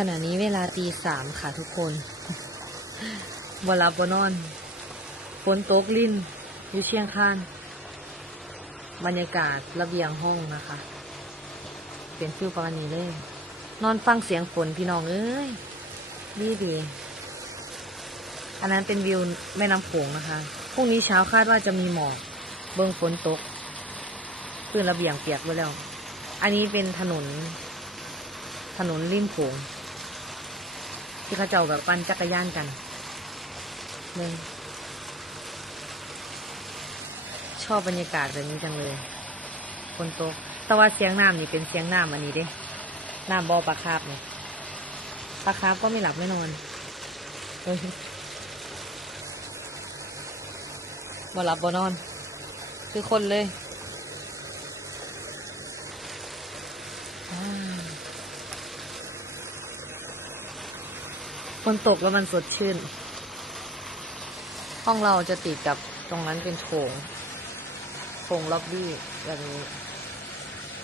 ขณะนี้เวลาตีสามค่ะทุกคนบลับบนอน ฝนตกลิ้นอยู่เชียงคาน บรรยากาศระเบียงห้องนะคะ เป็นฟิลประมาณนี้เลย นอนฟังเสียงฝนพี่น้องเอ้ย ดีดี อันนั้นเป็นวิวแม่น้ำโขงนะคะ พรุ่งนี้เช้าคาดว่าจะมีหมอก เบิ้องฝนตกพื้นระเบียงเปียกไว้แล้ว อันนี้เป็นถนนถนนริมโขง ที่เขาเจ้าแบบปั่นจักรยานกันหนึ่งชอบบรรยากาศแบบนี้จังเลยฝนโตแต่ว่าเสียงน้ำนี่เป็นเสียงน้ำอันนี้เด้น้ำบอปลาคาบเนี่ยปลาคาบก็ไม่หลับไม่นอนเฮ้ยบ่หลับบ่นอน คือคนเลย ฝนตกแล้วมันสดชื่น ห้องเราจะติดกับตรงนั้นเป็นโถงโถงล็อบบี้แบบนี้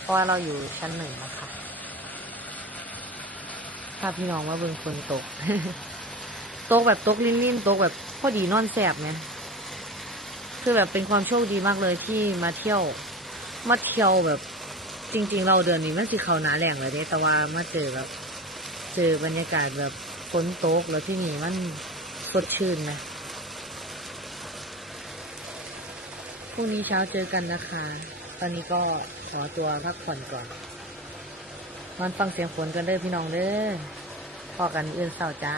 เพราะว่าเราอยู่ชั้นหนึ่งนะคะถ้าพี่น้องว่าเบิ่งฝนตก ตกแบบตกลิ่นๆตกแบบพอดีนอนแสบเนี่ยคือแบบเป็นความโชคดีมากเลยที่มาเที่ยว มาเที่ยวแบบ จริง ๆ เราเดือนนี้มันสิเขาหนาแหล่งเลยเด้แต่ว่ามาเจอแบบ เจอบรรยากาศแบบฝนตกแล้วที่นี่มันสดชื่นนะพรุ่งนี้เช้าเจอกันนะคะ ตอนนี้ก็ขอตัวพักผ่อนก่อนมันฟังเสียงฝนกันเด้อพี่น้องเด้อพอกันอื่นเศร้าจ้า